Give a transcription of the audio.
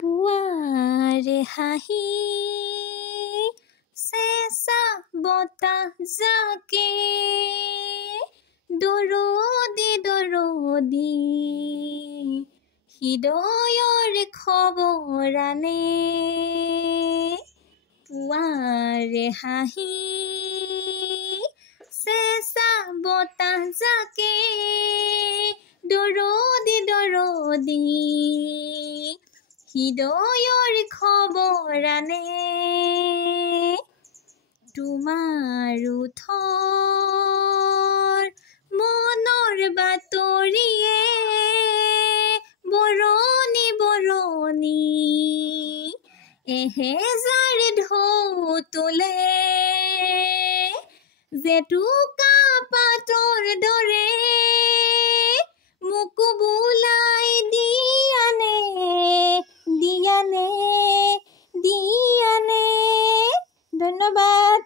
পুৱাৰে হাঁহি চেঁচা বতাহ জাকে দৰদি দৰদি হৃদয়ৰ খবৰ আনে পুৱাৰে হাঁহি চেঁচা বতাহ জাকে দৰদি দৰদি হৃদয়ৰ খবৰ আনে তোমাৰ ওঠৰ মনৰ বাতৰিয়ে বৰণি বৰণি এহেজাৰ ঢৌ তোলে জেতুকা পাতৰ দৰে মোক বুলাই দিয়ানে দিয়ানে দিয়ানে ধন্যবাদ।